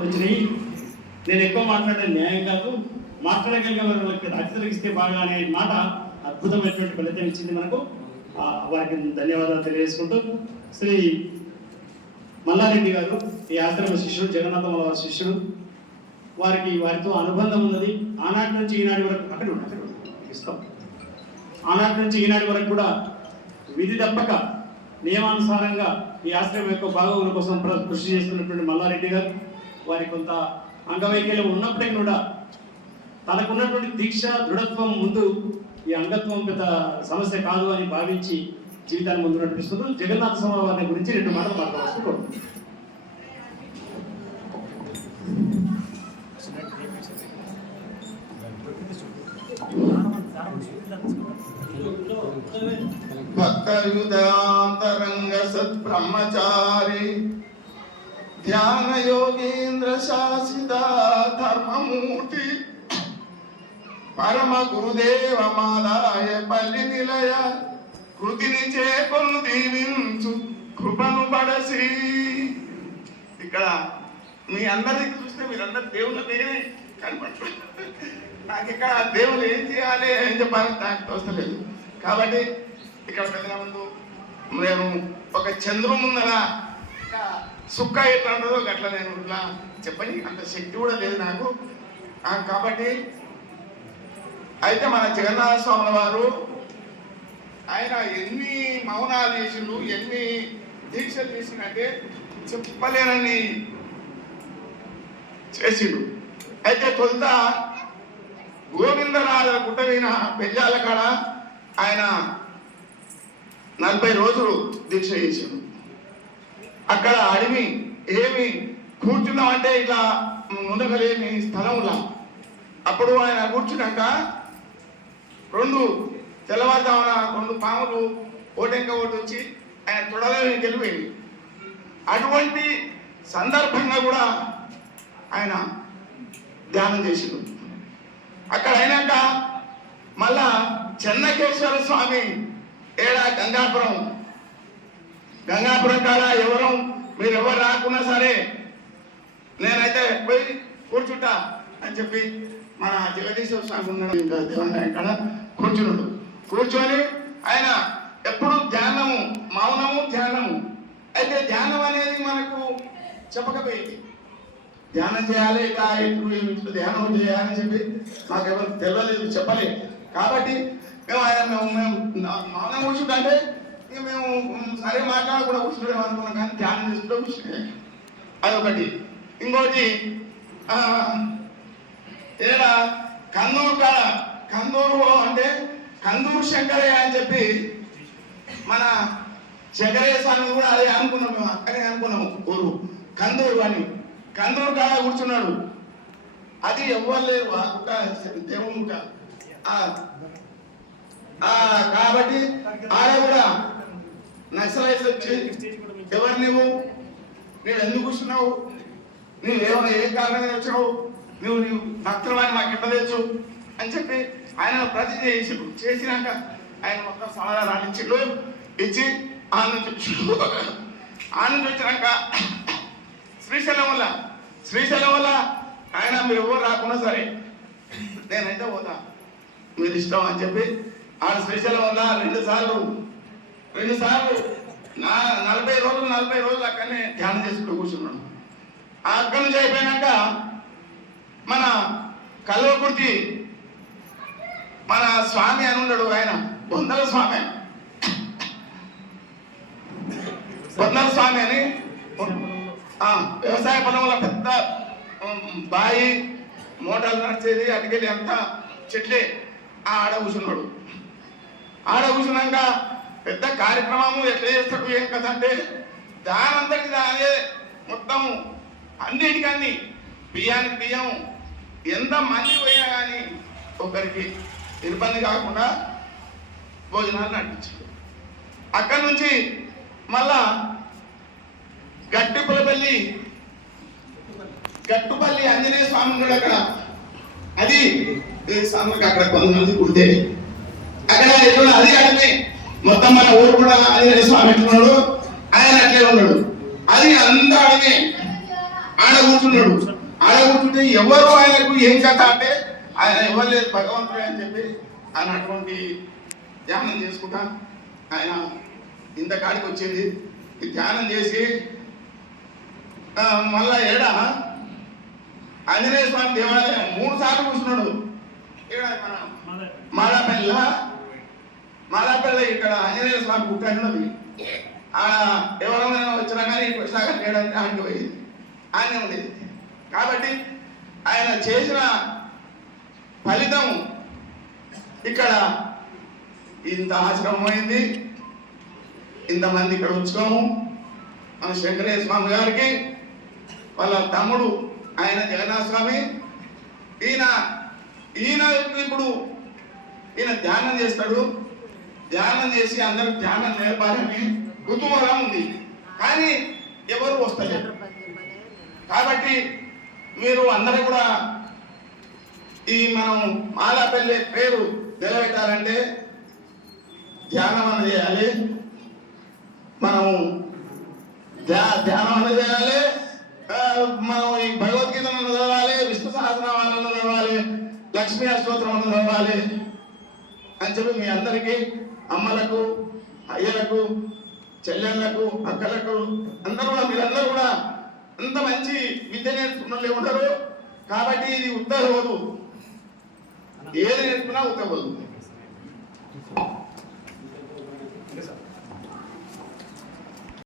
వచ్చినాయి. నేను ఎక్కువ మాట్లాడే న్యాయం కాదు, మాట్లాడగలిగే వాళ్ళకి అతిథులకు ఇస్తే బాగా అనే మాట అద్భుతమైనటువంటి ఫలితం ఇచ్చింది మనకు. వారికి ధన్యవాదాలు తెలియజేసుకుంటూ, శ్రీ మల్లారెడ్డి గారు ఈ ఆశ్రమ శిష్యుడు, జగన్నాథం వారి శిష్యుడు. వారితో అనుబంధం ఉన్నది. ఆనాటి నుంచి ఈనాటి వరకు అక్కడ ఇస్తాం. ఆనాటి నుంచి ఈనాటి వరకు కూడా విధి తప్పక నియమానుసారంగా ఈ ఆశ్రమం యొక్క బాగోగుల కోసం కృషి చేస్తున్నటువంటి మల్లారెడ్డి గారు, వారి కొంత అంగవైకల్యం ఉన్నప్పటికీ కూడా తనకున్నటువంటి దీక్ష దృఢత్వం ముందు ఈ అంగత్వం పెద్ద సమస్య కాదు అని భావించి జీవితాన్ని ముందు నడిపిస్తున్నారు. జగన్నాథ స్వామి వారిని గురించి 2 మాటలు మాట్లాడుతూ భక్తయుధాంతరంగ సద్బ్రహ్మచారి ధ్యాన యోగేంద్ర శాసిత ధర్మమూర్తి పరమ గురుదేవ మాదాయ పల్లి నిలయ కృతిని చేకొను దీవించు కృపను పడసి. ఇక్కడ మీ అందరికి చూస్తే మీరందరూ దేవుళ్ళ దగ్గరే కనపడుతుంది. నాకు ఇక్కడ దేవుడు ఏం చేయాలి అని చెప్పాలని నాకు తోస్తలేదు. కాబట్టి ఇక్కడ పెద్దగా ముందు నేను ఒక చంద్రుడు ముందర సుక్క ఎట్లా ఉంటుందో అట్లా నేను ఇట్లా చెప్పని అంత శక్తి కూడా లేదు నాకు. కాబట్టి అయితే మన జగన్నాథ స్వామి వారు ఆయన ఎన్ని మౌనాలు చేసిండు, ఎన్ని దీక్షలు చేసిండంటే చెప్పలేనని చేసిండు. అయితే తొలుత గోవిందరాజ గుట్టవైన పెళ్ళాల కాడ ఆయన 40 రోజులు దీక్ష చేసిండు. అక్కడ అడిమి ఏమి కూర్చున్నామంటే ఇట్లా ఉండగలేని స్థలంలా. అప్పుడు ఆయన కూర్చున్నాక 2 తెల్లవారుజామున 2 పాములు ఓటెంక ఓటు వచ్చి ఆయన తొడలని గెలిపోయింది. అటువంటి సందర్భంగా కూడా ఆయన ధ్యానం చేసిండు. అక్కడ అయినాక మళ్ళా చెన్నకేశ్వర స్వామి గంగాపురం కాడ మీరు ఎవరు రాకున్నా సరే నేనైతే పోయి కూర్చుంటా అని చెప్పి మన జగదీశ్వర స్వామి ఉన్నాడు కాడ కూర్చొని ఆయన ఎప్పుడు ధ్యానము, మౌనము, ధ్యానము. అయితే ధ్యానం అనేది మనకు చెప్పకపోయింది. ధ్యానం చేయాలి, ఇట్లా ఇట్లు ధ్యానం చేయాలని చెప్పి నాకు ఎవరు తెలియలేదు, చెప్పలేదు. కాబట్టి మేము మౌనం కూర్చుంటే ఇక మేము సరే మాట్లాడకుండా కూర్చుంటాం అనుకున్నాం, కానీ ధ్యానం చేసుకుంటూ కూర్చుంటే అదొకటి. ఇంకోటి కందూరు కాడ, కందూరు అంటే కందూరు శంకరయ్య అని చెప్పి మన శంకరయ్య స్వామి కూడా అదే అనుకున్నాం, మేము అక్కడే అనుకున్నాము ఊరు కందూరు అని. కందూరు కాడ కూర్చున్నాడు. అది ఎవ్వరు లేరు ఆ గుట్ట, దేవుడు గుట్ట. కాబట్టి ఆడ కూడా నక్సలైట్స్ వచ్చి ఎవరు నేను ఎందుకు కూర్చున్నావు, నువ్వు ఏ కారణంగా వచ్చావు, నువ్వు భక్తులమని మాకు ఎట్లా తెచ్చు అని చెప్పి ఆయన ప్రతిజ్ఞ చేసినాక ఆయన మొత్తం సమాధానాలు ఇచ్చి ఆ నుంచి వచ్చినాక శ్రీశైలం వల్ల ఆయన మీరు ఎవరు రాకున్నా సరే నేనైతే పోతా, మీరు ఇష్టం అని చెప్పి ఆడ శ్రీశైలం వల్ల 2 సార్లు 40 రోజులు అక్కడనే ధ్యానం చేసుకుంటూ కూర్చున్నాడు. అక్కడి నుంచి అయిపోయినాక మన కల్వకుర్తి మన స్వామి అని ఉన్నాడు, ఆయన బొందల స్వామి అని వ్యవసాయ పొలంలో పెద్ద బాయి మోటార్లు నడిచేది, అటుకెళ్ళి అంతా చెట్లే. ఆడ కూర్చున్నాడు. ఆడ కూర్చున్నాక పెద్ద కార్యక్రమము ఎట్లా చేస్తాడు ఏం కదా అంటే దానంతటి దానే మొత్తం అన్నిటికన్నీ బియ్యానికి బియ్యం ఎంత మంది పోయినా కానీ ఒకరికి ఇబ్బంది కాకుండా భోజనాలు నడిపించాడు. అక్కడి నుంచి మళ్ళా గట్టుపల్లి ఆంజనేయ స్వామి కూడా అక్కడ, అది స్వామికి అక్కడ కొంతమంది కుడితే అక్కడ అది అడమే మొత్తం మన ఊరు కూడా ఆంజనేయ స్వామి ఎట్లున్నాడు ఆయన అట్లే ఉన్నాడు. అది అంతా అడమే. ఆడ కూర్చున్నాడు. ఆడ కూర్చుంటే ఎవరు ఆయనకు ఏం కథ అంటే ఆయన ఎవరు లేదు భగవంతుడే అని చెప్పి ఆయన అటువంటి ధ్యానం చేసుకుంటా ఆయన ఇంత కాడికి వచ్చింది. ఈ ధ్యానం చేసి మళ్ళా ఆంజనేయ స్వామి దేవాలయం 3 సార్లు కూర్చున్నాడు. మన మాదాపల్లి ఇక్కడ ఆంజనేయ స్వామి గుట్ట ఉన్నది. ఎవరైనా వచ్చినా కానీ కృష్ణాగర్ చేయడానికి ఆయనకి పోయింది, ఆయన ఉండేది. కాబట్టి ఆయన చేసిన ఫలితం ఇక్కడ ఇంత ఆశ్రమం అయింది, ఇంతమంది ఇక్కడ వచ్చాము. మన శంకరయ్య స్వామి గారికి వాళ్ళ తమ్ముడు ఆయన జగన్నాథ స్వామి, ఈయన ఇప్పుడు ఈయన ధ్యానం చేస్తాడు. ధ్యానం చేసి అందరికి ధ్యానం నేర్పాలని కుతూహలం ఉంది, కానీ ఎవరు వస్తలేరు. కాబట్టి మీరు అందరూ కూడా ఈ మనం మాదాపల్లి పేరు నిలబెట్టాలంటే ధ్యానం అనేది చేయాలి. మనం ధ్యానం అనేది చేయాలి. మనం ఈ భగవద్గీతను చదవాలి, విష్ణు సహస్రనామాలను చదవాలి, లక్ష్మీ అష్టోత్తరం చదవాలి అని చెప్పి మీ అందరికీ, అమ్మలకు, అయ్యలకు, చెల్లెళ్లకు, అక్కలకు అందరూ కూడా మీరందరూ కూడా అంత మంచి విద్య నేర్చుకున్న వాళ్ళు ఉంటారు. కాబట్టి ఇది ఉత్తరవదు, ఏది నేర్చుకున్నా ఉత్తరవదు.